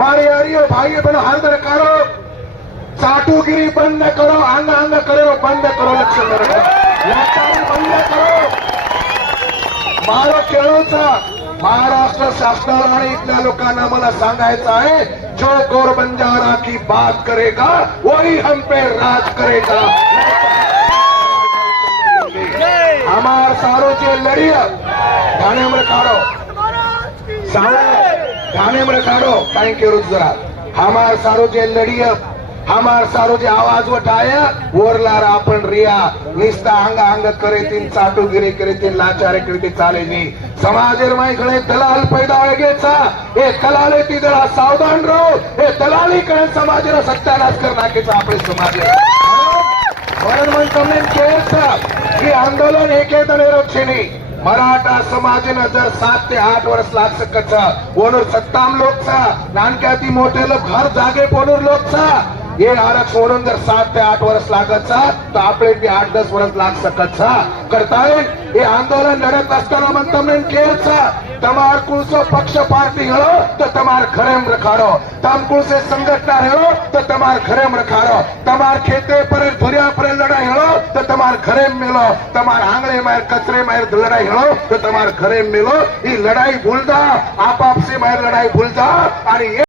મારી હરિયો ભાઈ બહેનો હાથ કરો, ચાટુગીરી બંધ કરો, આંગ આंग કરો બંધ કરો, लाचारी बंद करो. मारो केळूचा महाराष्ट्र शासनाला आणि इथल्या लोकांना मला सांगायचं आहे, जो गोरबंजारा की बात करेगा वही हम पे राज करेगा. हमार सारो जे लढिया ठाणे में काढो, ठाणे में काढो, काय केलं जरा. हमार सारो जे लढिया, हमार सारो जे आवाज उठाया वरलार आपण रिया निस्ता अंग अंग करे तीन चाटुगिरी करे तीन लाचारे करे चाले नी. समाजेर माई गणे दलाल पैदा होगेचा, ए दलाले ती दला सावधान रहो, ए दलाली कणे समाजेर सत्यानाश कर नाखेचा आपले समाजे. म्हणून તમને કહે છે કે આંદોલન એકેતનેરો છે નહીં. मराठा समाजाने जर 7 ते 8 वर्ष लाग सकत ओनूर सत्ताम लोक छा, नानक्याती मोठे लोक घर जागे पोनूर लोक छा. ये आरक्षण म्हणून जर 7 ते 8 वर्ष लागत छा तो આપણે બી 8-10 વર્ષ લાગ सकत छा. करताय ये आंदोलन लड़त असताना मन તમને કહે છે, તમાર કુલસો પક્ષ પાર્ટી હેળો તો તમાર ઘરેમ રખાડો, તમ કુલસે સંગઠना હેળો તો તમાર ઘરેમ રખાડો, તમાર ખેતે પર ધુરિયા પર લડાઈ હેળો તો તમાર ઘરેમ મેલો, તમાર આંગણે માર કચરે માર લડાઈ હેળો તો તમાર ઘરેમ મેલો. એ લડાઈ ભૂલતા, આપ આપસે માર લડાઈ ભૂલતા અને